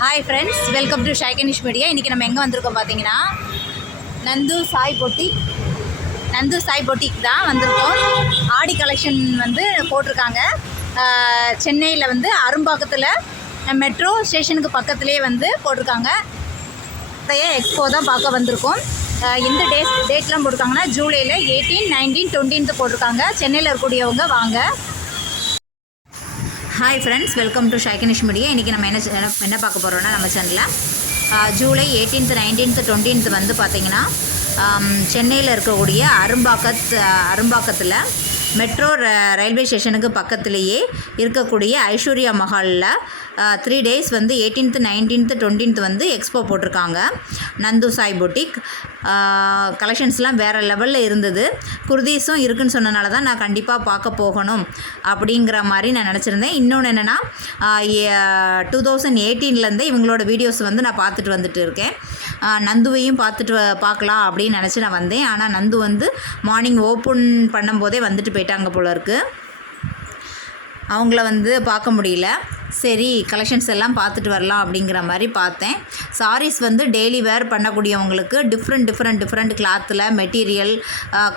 Hi friends welcome to ஷைகனிஷ் media இன்றைக்கி நம்ம எங்கே வந்திருக்கோம் பார்த்தீங்கன்னா நந்து சாய் பொட்டிக் நந்து சாய் பொட்டிக் தான் வந்திருக்கோம். ஆடி கலெக்ஷன் வந்து போட்டிருக்காங்க. சென்னையில் வந்து அரும்பாக்கத்தில் மெட்ரோ ஸ்டேஷனுக்கு பக்கத்துலேயே வந்து போட்டிருக்காங்க. நிறைய எக்ஸ்போ தான் பார்க்க வந்திருக்கோம். இந்த எந்த டேட் டேட்லாம் போட்டிருக்காங்கன்னா ஜூலையில் எயிட்டீன் நைன்டீன் டுவெண்ட்டீன்த்து போட்டிருக்காங்க. சென்னையில் இருக்கக்கூடியவங்க வாங்க. ஹாய் ஃப்ரெண்ட்ஸ் வெல்கம் டு ஷாக்கினிஷ் மீடியா இன்றைக்கி நம்ம என்ன என்ன பார்க்க போகிறோம்னா நம்ம சேனலில் ஜூலை எயிட்டீன்த் நைன்டீன்த் டுவெண்ட்டீன்த் வந்து பார்த்திங்கன்னா சென்னையில் இருக்கக்கூடிய அரும்பாக்கத் அரும்பாக்கத்தில் மெட்ரோ ர- ரயில்வே ஸ்டேஷனுக்கு பக்கத்துலேயே இருக்கக்கூடிய ஐஸ்வர்யா மஹாலில் த்ரீ டேஸ் வந்து எயிட்டீன்த்து நைன்டீன்த்து டுவெண்ட்டீன்த் வந்து எக்ஸ்போ போட்டிருக்காங்க. நந்து சாய் பொட்டிக் கலெக்ஷன்ஸ்லாம் வேறு லெவலில் இருந்தது. குர்தீஸும் இருக்குன்னு சொன்னனால தான் நான் கண்டிப்பாக பார்க்க போகணும் அப்படிங்கிற மாதிரி நான் நினச்சிருந்தேன். இன்னொன்று என்னென்னா டூ தௌசண்ட் எயிட்டீன்லேருந்து இவங்களோட வீடியோஸ் வந்து நான் பார்த்துட்டு வந்துட்டு இருக்கேன். நந்துவையும் பார்த்துட்டு வ- பார்க்கலாம் அப்படின்னு நினச்சி நான் வந்தேன். ஆனால் நந்து வந்து மார்னிங் ஓப்பன் பண்ணும்போதே வந்துட்டு போயிட்டாங்க போல இருக்குது அவங்கள வந்து பார்க்க முடியல. சரி கலெக்ஷன்ஸ் எல்லாம் பார்த்துட்டு வரலாம் அப்படிங்கிற மாதிரி பார்த்தேன். சாரீஸ் வந்து டெய்லி வேர் பண்ணக்கூடியவங்களுக்கு டிஃப்ரெண்ட் டிஃப்ரெண்ட் டிஃப்ரெண்ட் கிளாத்தில் மெட்டீரியல்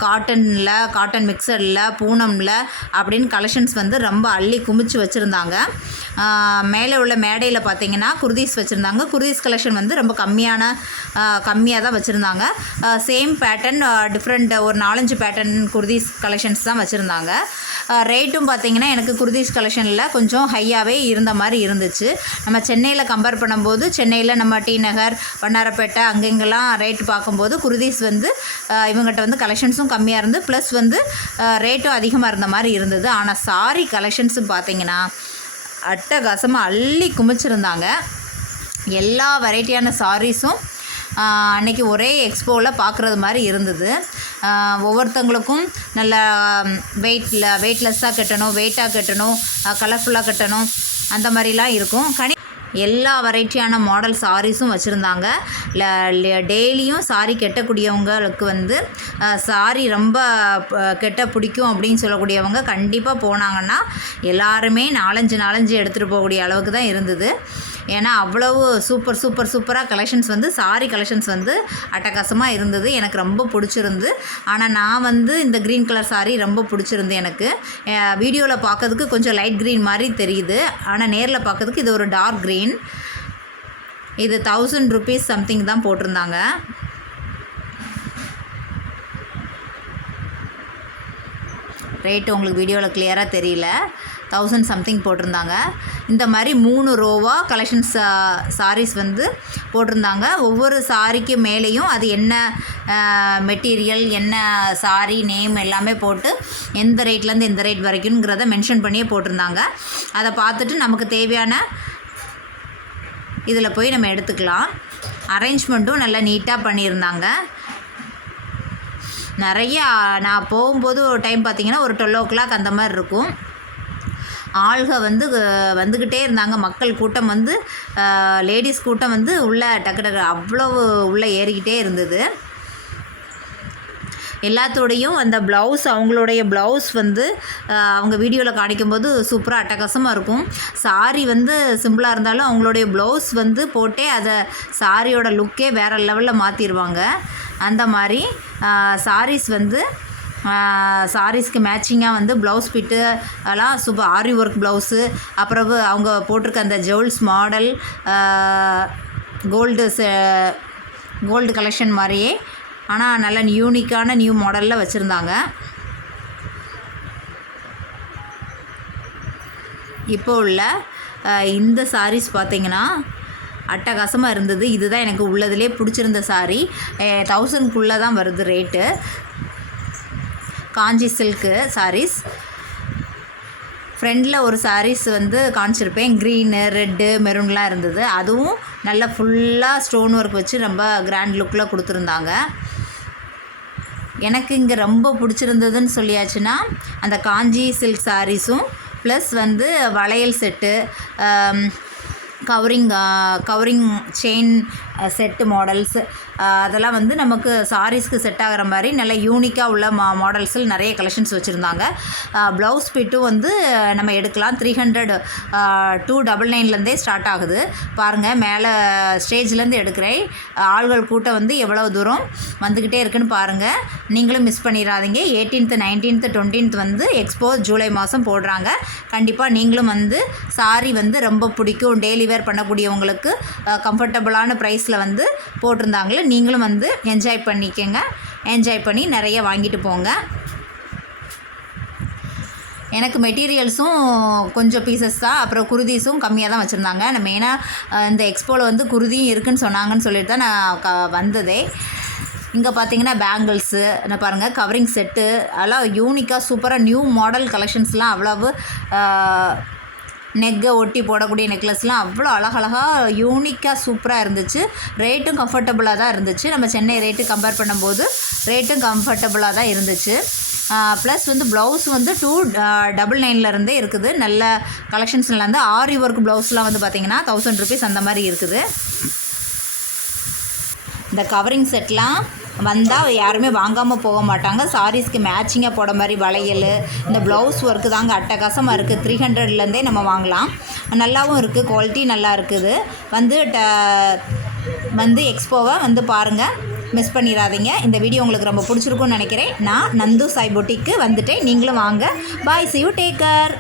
காட்டனில் காட்டன் மிக்சரில் பூனமில் அப்படின்னு கலெக்ஷன்ஸ் வந்து ரொம்ப அள்ளி குமிச்சு வச்சுருந்தாங்க. மேலே உள்ள மேடையில் பார்த்தீங்கன்னா குர்தீஸ் வச்சுருந்தாங்க. குர்தீஸ் கலெக்ஷன் வந்து ரொம்ப கம்மியான கம்மியாக தான் வச்சுருந்தாங்க. சேம் பேட்டர்ன் டிஃப்ரெண்ட் ஒரு நாலஞ்சு பேட்டர்ன் குர்தீஸ் கலெக்ஷன்ஸ் தான் வச்சுருந்தாங்க. ரேட்டும் பார்த்தீங்கன்னா எனக்கு குர்தீஸ் கலெக்ஷனில் கொஞ்சம் ஹையாகவே இருந்து மாதிரி இருந்துச்சு. நம்ம சென்னையில் கம்பேர் பண்ணும்போது சென்னையில் நம்ம டி நகர் வண்ணாரப்பேட்டை அங்கெங்கெல்லாம் ரேட்டு பார்க்கும்போது குருதீஸ் வந்து இவங்ககிட்ட வந்து கலெக்ஷன்ஸும் கம்மியாக இருந்து ப்ளஸ் வந்து ரேட்டும் அதிகமாக இருந்த மாதிரி இருந்தது. ஆனால் சாரி கலெக்ஷன்ஸும் பார்த்தீங்கன்னா அட்டகாசமாக அள்ளி குமிச்சிருந்தாங்க. எல்லா வெரைட்டியான சாரீஸும் அன்னைக்கு ஒரே எக்ஸ்போவில் பார்க்குறது மாதிரி இருந்தது. ஒவ்வொருத்தவங்களுக்கும் ஒவ்வொருத்தங்களுக்கும் நல்ல வெயிட்டில் வெயிட்லெஸ்ஸாக கட்டணும் வெயிட்டாக கட்டணும் கலர்ஃபுல்லாக கட்டணும் அந்த மாதிரிலாம் இருக்கும். கனி எல்லா வெரைட்டியான மாடல் சாரீஸும் வச்சுருந்தாங்க. டெய்லியும் சாரி கெட்டக்கூடியவங்களுக்கு வந்து சாரி ரொம்ப கெட்ட பிடிக்கும் அப்படின்னு சொல்லக்கூடியவங்க கண்டிப்பாக போனாங்கன்னா எல்லாருமே நாலஞ்சு நாலஞ்சு எடுத்துகிட்டு போகக்கூடிய அளவுக்கு தான் இருந்தது. ஏன்னா அவ்வளவு சூப்பர் சூப்பர் சூப்பராக கலெக்ஷன்ஸ் வந்து சாரி கலெக்ஷன்ஸ் வந்து அட்டகாசமாக இருந்தது. எனக்கு ரொம்ப பிடிச்சிருந்து. ஆனால் நான் வந்து இந்த க்ரீன் கலர் சாரி ரொம்ப பிடிச்சிருந்து எனக்கு. வீடியோவில் பார்க்கறதுக்கு கொஞ்சம் லைட் க்ரீன் மாதிரி தெரியுது. ஆனால் நேரில் பார்க்கறதுக்கு இது ஒரு டார்க் க்ரீன் இது தௌசண்ட் ருபீஸ் சம்திங் தான் போட்டிருந்தாங்க. ரேட்டு உங்களுக்கு வீடியோவில் கிளியராக தெரியல. தௌசண்ட் சம்திங் போட்டிருந்தாங்க. இந்த மாதிரி மூணு ரோவாக கலெக்ஷன்ஸ் சாரீஸ் வந்து போட்டிருந்தாங்க. ஒவ்வொரு சாரிக்கு மேலேயும் அது என்ன மெட்டீரியல் என்ன சாரி நேம் எல்லாமே போட்டு எந்த ரேட்லேருந்து எந்த ரேட் வரைக்கும்ங்கிறத மென்ஷன் பண்ணியே போட்டிருந்தாங்க. அதை பார்த்துட்டு நமக்கு தேவையான இதில் போய் நம்ம எடுத்துக்கலாம். அரேஞ்ச்மெண்ட்டும் நல்லா நீட்டாக பண்ணியிருந்தாங்க. நிறைய நான் போகும்போது ஒரு டைம் பார்த்தீங்கன்னா ஒரு டுவெல் ஓ கிளாக் அந்த மாதிரி இருக்கும். ஆள்க வந்து வந்துக்கிட்டே இருந்தாங்க. மக்கள் கூட்டம் வந்து லேடிஸ் கூட்டம் வந்து உள்ளே டக்கு டக்கு அவ்வளவு உள்ளே ஏறிக்கிட்டே இருந்தது. எல்லாத்தோடையும் அந்த ப்ளவுஸ் அவங்களுடைய ப்ளவுஸ் வந்து அவங்க வீடியோவில் காணிக்கும்போது சூப்பராக அட்டகாசமாக இருக்கும். சாரி வந்து சிம்பிளாக இருந்தாலும் அவங்களுடைய ப்ளவுஸ் வந்து போட்டே அதை சாரியோட லுக்கே வேறு லெவலில் மாற்றிடுவாங்க அந்த மாதிரி சாரீஸ் வந்து சாரீஸ்க்கு மேட்சிங்காக வந்து ப்ளவுஸ் ஃபிட்டு எல்லாம் சூப்பர் ஆரி ஒர்க் ப்ளவுஸு அப்புறம் அவங்க போட்டிருக்க அந்த jewels model gold gold collection மாதிரியே ஆனால் நல்ல யூனிக்கான நியூ மாடலில் வச்சுருந்தாங்க. இப்போ உள்ள இந்த சாரீஸ் பார்த்தீங்கன்னா அட்டகாசமாக இருந்தது. இதுதான் எனக்கு உள்ளதுலேயே பிடிச்சிருந்த சாரீ தௌசண்ட்குள்ளே தான் வருது ரேட்டு காஞ்சி சில்க்கு சாரீஸ் ஃப்ரெண்டில் ஒரு சாரீஸ் வந்து காமிச்சிருப்பேன். க்ரீனு ரெட்டு மெரூன்லாம் இருந்தது. அதுவும் நல்லா ஃபுல்லாக ஸ்டோன் ஒர்க் வச்சு ரொம்ப கிராண்ட் லுக்கில் கொடுத்துருந்தாங்க. எனக்கு இங்கே ரொம்ப பிடிச்சிருந்ததுன்னு சொல்லியாச்சுன்னா அந்த காஞ்சி சில்க் சாரீஸும் ப்ளஸ் வந்து வளையல் set covering covering chain set models அதெல்லாம் வந்து நமக்கு சாரீஸ்க்கு செட் ஆகிற மாதிரி நல்ல யூனிக்காக உள்ள மா மாடல்ஸில் நிறைய கலெக்ஷன்ஸ் வச்சுருந்தாங்க. ப்ளவுஸ் பிட்டும் வந்து நம்ம எடுக்கலாம். த்ரீ ஹண்ட்ரட் டூ டபுள் நைன்லேருந்தே ஸ்டார்ட் ஆகுது. பாருங்கள் மேலே ஸ்டேஜ்லேருந்து எடுக்கிறேன். ஆள்கள் கூட்டம் வந்து எவ்வளோ தூரம் வந்துக்கிட்டே இருக்குன்னு பாருங்கள் நீங்களும் மிஸ் பண்ணிடாதீங்க. எயிட்டீன்த்து நைன்டீன்த்து டுவெண்ட்டீன்த் வந்து எக்ஸ்போ ஜூலை மாதம் போடுறாங்க. கண்டிப்பாக நீங்களும் வந்து சாரி வந்து ரொம்ப பிடிக்கும். டெய்லி வேர் பண்ணக்கூடியவங்களுக்கு கம்ஃபர்டபுளான ப்ரைஸ் ப்ரைஸில் வந்து போட்டிருந்தாங்களே நீங்களும் வந்து என்ஜாய் பண்ணிக்கங்க. என்ஜாய் பண்ணி நிறைய வாங்கிட்டு போங்க. எனக்கு மெட்டீரியல்ஸும் கொஞ்சம் பீசஸ் தான். அப்புறம் குருதிஸும் கம்மியாக தான் வச்சுருந்தாங்க. நான் மெயினாக இந்த எக்ஸ்போவில் வந்து குருதியும் இருக்குன்னு சொன்னாங்கன்னு சொல்லிட்டு தான் நான் க வந்ததே. இங்கே பார்த்தீங்கன்னா பேங்கிள்ஸு என்ன பாருங்கள் கவரிங் செட்டு அதெல்லாம் யூனிக்காக சூப்பராக நியூ மாடல் கலெக்ஷன்ஸ்லாம் அவ்வளவு நெக்கை ஒட்டி போடக்கூடிய நெக்லஸ்லாம் அவ்வளோ அழகழகாக யூனிக்காக சூப்பராக இருந்துச்சு. ரேட்டும் கம்ஃபர்டபுளாக தான் இருந்துச்சு. நம்ம சென்னை ரேட்டு கம்பேர் பண்ணும்போது ரேட்டும் கம்ஃபர்டபுளாக தான் இருந்துச்சு. ப்ளஸ் வந்து ப்ளவுஸ் வந்து டூ டபுள் நைன்லேருந்தே இருக்குது. நல்ல கலெக்ஷன்ஸ்ல இருந்து ஆரி ஒர்க் ப்ளவுஸ்லாம் வந்து பார்த்திங்கன்னா தௌசண்ட் ருபீஸ் அந்த மாதிரி இருக்குது. இந்த கவரிங் செட்லாம் வந்தால் யாருமே வாங்காமல் போக மாட்டாங்க. சாரீஸ்க்கு மேட்சிங்காக போட மாதிரி வளையல் இந்த ப்ளவுஸ் ஒர்க்கு தாங்க அட்டகாசமாக இருக்குது த்ரீ ஹண்ட்ரட்லேருந்தே நம்ம வாங்கலாம். நல்லாவும் இருக்குது குவாலிட்டி நல்லா இருக்குது. வந்து ட வந்து எக்ஸ்போவை வந்து பாருங்கள் மிஸ் பண்ணிடாதீங்க. இந்த வீடியோ உங்களுக்கு ரொம்ப பிடிச்சிருக்கும்னு நினைக்கிறேன். நான் நந்து சாய் பொட்டிக்கு வந்துட்டேன். நீங்களும் வாங்க. பாய் சி யூ டேக்கர்